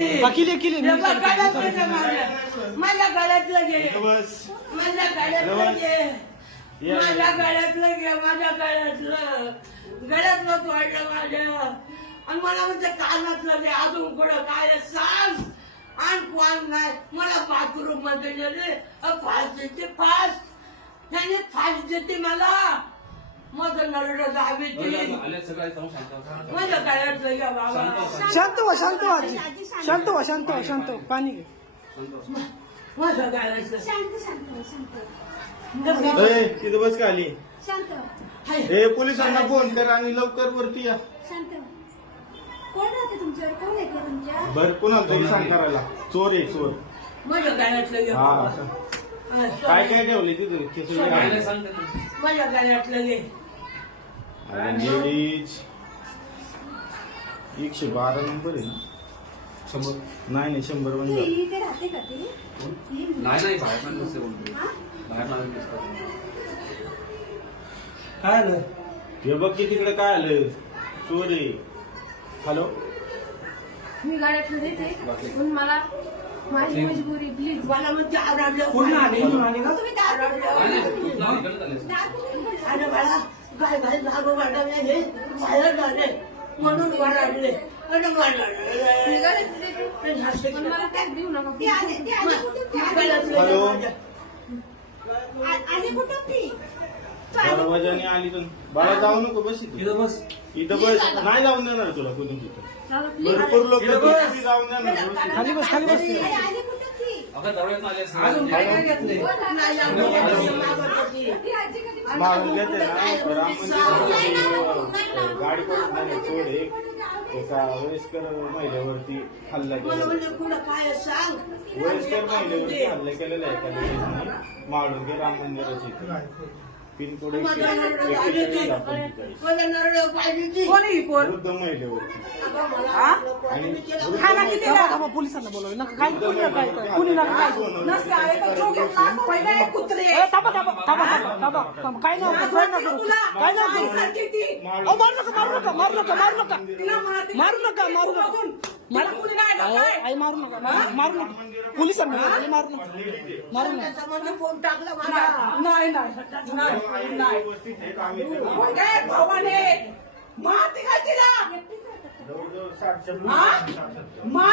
अकिले माझ्या गळ्यातलं घे, माझ्या गळ्यातलं घे, माझ्या गळ्यातलं घे, माझ्या गळ्यातलं तोडलं माझ्या. आणि मला म्हणजे कानातलं घे, अजून कुठं काय सांग. आणि कोण नाही मला बाथरूम मध्ये गेले, फास देते फास, त्याने फास देते मला. माझं नरड दाबीते, माझ्या गळ्यातलं घ्या बाबा. शांत व्हा शांत व्हा आजी, शांत व्हा शांत व्हा शांत व्हा. पाणी घे. माझ्या गळ्यातलं तिथं बस का आली हे पोलिसांना फोन कर आणि लवकर वरती या. कोण राहते तुमच्यावर? कोण येते तुमच्या? बर कोणाला तरी सांग करायला. चोर आहे चोर. माझ्या गळ्यातलं घे हा असं. काय काय ठेवले तिथे माझ्या गळ्यातलं घे. लेडीज 112 नंबर आहे ना? 100 नाही 100 म्हणजे ती इथे राहते का ती? नाही बाहेर पण नसते कोणतरी हा? बाहेर मला दिसतात. काय आलं? हे बघ की तिकडे काय आलं. चोर आहे. हॅलो मी गाड्यातलं देते पण मला माझी मजबुरी प्लीज. मला म्हणजे आवडलं पूर्ण आली ना? तुम्ही दार इकडे आले आणि मला काय काय जागो वाटवले हे बाहेर झाले म्हणून वराडले आणि मी गाड्यातलं देते पण मला टॅग देऊ नका. ती आली हॅलो कुठं ती? दरवाजाने आली तर बाळा जाऊ नको बस इथं बस इथं बस नाही जाऊन देणार तुला कोणी तिथं दादा, please. भरपूर लोक जाऊन देणार खाली बस खाली बस. आली कुठं ती? अगं दरवाज्यात आले असते. अजून काय काय घेतले ती आजी कधी मागून घेते ना तर गाडी करून चोर एक एका वयस्कर महिलेवरती हल्ला मला केला. म्हणजे पुढं काय सांग. वयस्कर महिलेवरती हल्ला केलेला आहे एका लेडीजने माळुंगे राम मंदिराची पिनकोड माझ्या नरड पाहिजे, 4145 माझ्या नरड पाहिजे. वृद्ध महिलेवरती आणि थांबा थांबा, पोलिसांना बोलव. नका काय कुणी नका काय कुणी नका काय. ए, थांबा थांबा थांबा थांबा थांबा. काय नाव काय नाव करू काय नाव करू. अहो, मारू नका मारू नका मारू नका मारू नका मारू नका मारू नका अहो, आई मारू नका मारू नका. पोलिसांना आई मारू नका मारू नका. त्याचा म्हणजे फोन टाकला मला. नाही नाही व्यवस्थित हे काम येतं. भावाने माती का तिला जवळजवळ 60 मा